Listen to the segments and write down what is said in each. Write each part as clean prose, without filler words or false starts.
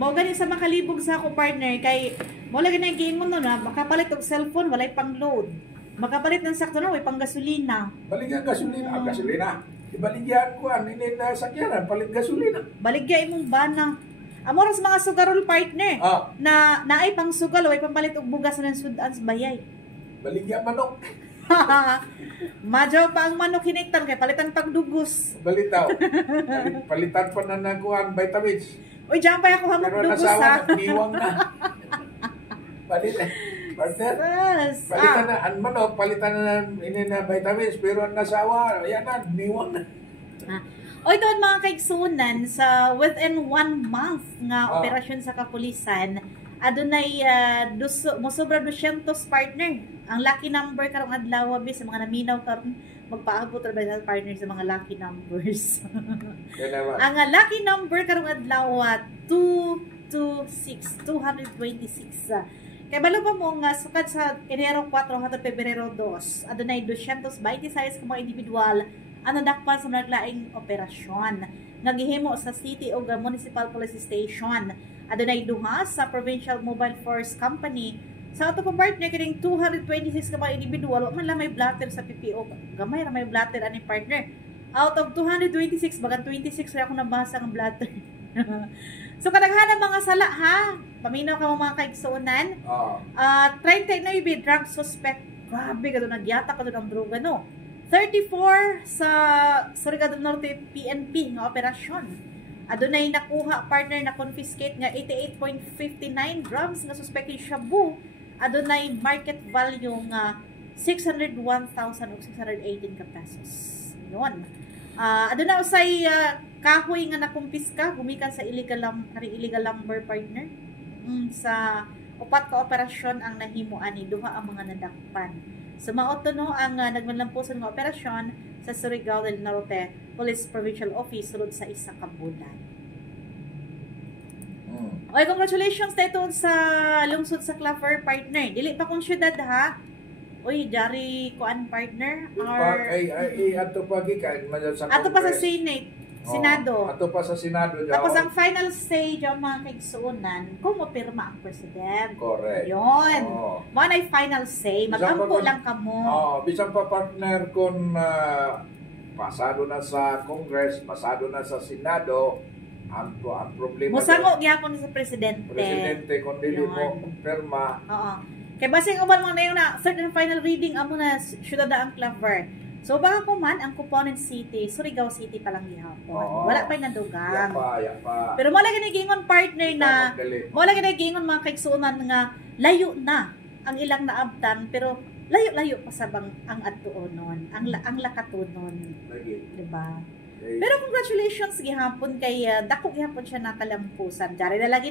Mao gani sa makalibog sa ako partner kay mo lagi na giingon no na makapalit og cellphone walay pang load. Makapalit ng sakto na way pang gasolina. Baligyan gasolina, gasolina. Ibaligyan ko ini na sakyanan, palit gasolina. Baligya imong bana. Amo sa mga sugarol partner na naay pang sugal way pampalit og bugas ng sudan sa bayay. Baligyan manok. Majaw pa ang manok hinektan kay palitan pag dugos. Balitaw. Palitan pa na nakuhan vitamins. Uy, diyan pa ako hamok pero dugos nasawa, ha. nagdiwang na. Palitan. Partner. Yes. Palitan na, ang manok, palitan na ini na vitamins, pero ang nasawa, ayan na, niwang na. O ito mga kaigsunan, sa within 1 month nga operasyon sa kapulisan, adunay mosobra 200 partner. Ang lucky number karong adlaw sa mga naminaw karon magpaabot ra ba sa partner sa mga lucky numbers. Ang lucky number karong adlaw 226. Kay balo pa mo nga sukad sa Enero 4 hangtod Pebrero 2, adunay 226 ka mga individual ang nadakpan sa naglaing operasyon nga gihimo sa city o municipal police station. Adunay duha sa Provincial Mobile Force Company. Sa ato pong partner kining 226 ka mga individual man lang may blatter sa PPO. Gamay ra may blatter ani partner. Out of 226 bagan 26 ra ako nabasa ang blatter. So kadaghanan mga sala ha. Paminaw ka mga kaigsuonan. 39 drug suspect. Grabe kadto nagyata kadto ang droga no. 34 sa Surigao del Norte PNP nga operasyon. Adunay nakuha partner na confiscate nga 88.59 grams nga suspected shabu. Adunay market value nga 601,618 ka pesos. Yun. Adunay usay kahoy nga nakumpiska gumikan sa illegal lumber partner. Sa upat ka operasyon ang nahimo ani duha ang mga nadakpan. So maoto no ang nagmanlampuson nga operasyon sa Surigao del Norte Police Provincial Office sulod sa isa ka bulan. Okay, congratulations tayo sa lungsod sa Claver partner. Dili pa kung syudad ha. Uy, jari kuan partner. Ato pa gikan sa ato pa sa Senado. Ato pa sa Senado. Tapos ang final stage ang mga kaigsuonan kung mapirma ang president. Correct. Yun. Mo na final say. Mag-ampo lang kamo. Bisan pa partner kung pasado na sa Congress, pasado na sa Senado, ang problema musango gyapon sa presidente. Presidente kung dili mo pirma. Kay basing uban mo na yung na third and final reading amo na syudad ang Claver. So baka ko man ang component city, Surigao City pa lang gihapon. Wala pa nadugang. Yapa. Pero mo lagi nagingon partner na mo lagi nagingon mga kaigsuonan nga layo na ang ilang naabtan pero layo-layo pa sa bang ang adtuonon, ang lakatunon. Di ba? Pero congratulations gihapon kay dako gihapon siya nakalampusan. Jari na lagi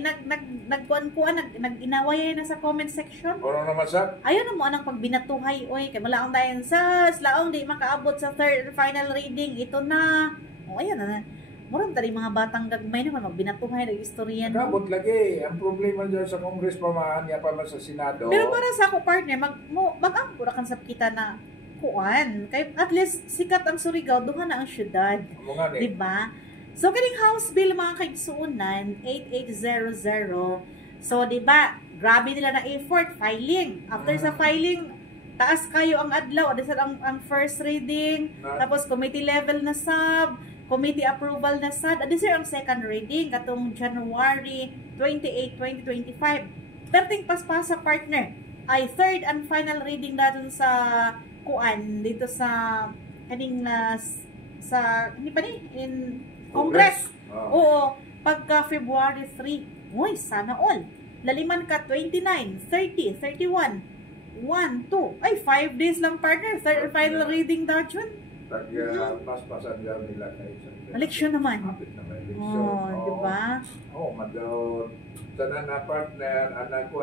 nagkuan-kuan nag-inaway na sa comment section. Ano naman sa? Ayun na mo anang pagbinatuhay oy kay malaong dayon sa laong di makaabot sa third final reading ito na. Ayun na. Murag tali mga batang gagmay naman magbinatuhay ng istorya no. Kabot lagi ang problema diyan sa Congress pa niya pa man sa Senado. Pero para sa ako partner mag-ampo ra kan sa kita na kuan kay at least sikat ang Surigao duha na ang syudad, di ba? So kining House Bill mga kaigsuonan 8800. So di ba grabe nila na effort filing after sa filing taas kayo ang adlaw sa ang first reading tapos committee level na sub committee approval na sad sir ang second reading katong January 28, 2025 perting paspasa partner ay third and final reading natin sa kuan dito sa kaning sa hindi pa ni in Congress. Oo, pagka February 3. Uy, sana all. Laliman ka 29, 30, 31, 1, 2. Ay, 5 days lang partner. Third and final reading daw yun. Paspasan daw nila na eleksyon naman. Di ba? Madon. Sana na partner, anak ko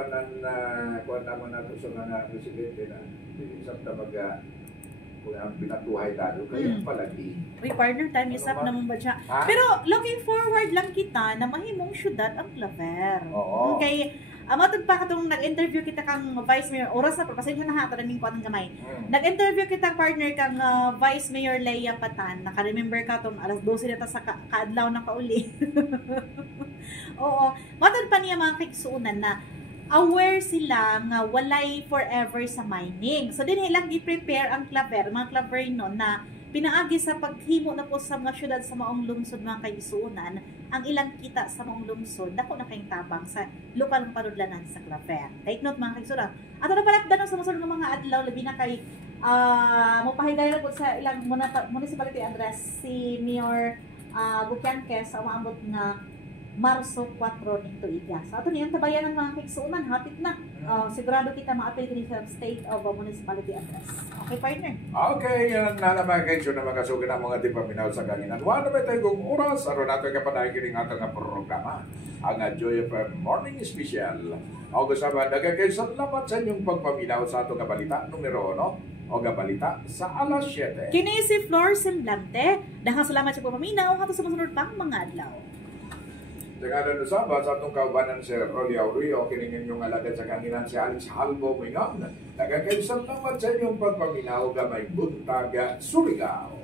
kuan naman nato sa mga presidente na isang tamaga kung ang pinatuhay lalo kaya palagi. Uy, partner, time is up naman ba siya? Pero looking forward lang kita na mahimong syudad ang Claver. Oo. Okay, Matod pa katong nag-interview kita kang Vice Mayor, oras na, pasensya na ha, taraming ko ng gamay. Nag-interview kita partner kang Vice Mayor Leia Patan, naka-remember ka tong alas 12 na ta sa kaadlaw na kauli. Oo, matod pa niya mga kaigsuunan na aware sila nga walay forever sa mining. So din ilang i-prepare ang claver, mga claver no, na pinaagi sa paghimo na po sa mga syudad sa maong lungsod mga kaigsuunan, ang ilang kita sa maong lungsod, dako na kayong tabang sa lokal ng panudlanan sa claver. Take note mga kaigsuunan. At ano pala danon sa musulod ng mga adlaw, labi na kay mapahigay na po sa ilang municipality address si Mayor Bukianque sa umaambot na Marso 4 nito iga. So ato niyang tabayan ng mga kaigsuunan, hapit na. Sigurado kita ma-appeal din sa state of municipality address. Okay, partner? Okay, yan na naman kayo na makasugin ang mga di paminaw sa kanginan. Wala ba tayo kung oras? Aron natin kapanahin kining ato nga programa. Ang Joy FM Morning Special. O kasama, nagkakay salamat sa inyong pagpaminaw sa ato kabalita numero 1 o kabalita sa alas 7. Kini si Flor Semblante. Dahang salamat sa pagpaminaw at sa musunod pang mga adlaw. Dengan usaba sa atong kaubanan si Rolly Aurio, kiningin yung alagad sa kanginan si Alex Halbo Mingan. Nagkakay salamat sa inyong pagpaminaw gamay buntaga Surigao.